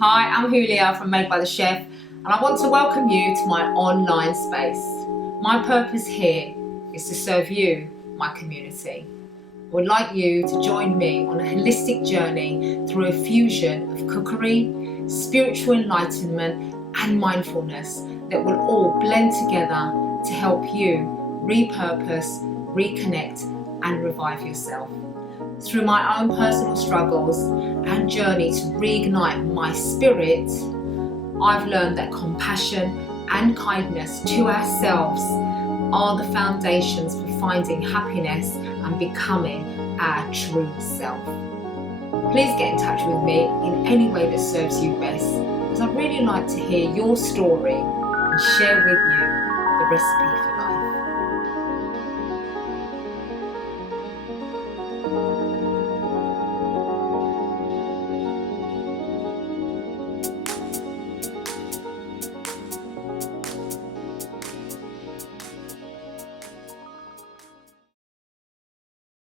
Hi, I'm Julia from Made by the Chef, and I want to welcome you to my online space. My purpose here is to serve you, my community. I would like you to join me on a holistic journey through a fusion of cookery, spiritual enlightenment, and mindfulness that will all blend together to help you repurpose, reconnect, and revive yourself. Through my own personal struggles and journey to reignite my spirit, I've learned that compassion and kindness to ourselves are the foundations for finding happiness and becoming our true self. Please get in touch with me in any way that serves you best, as I'd really like to hear your story and share with you the recipe for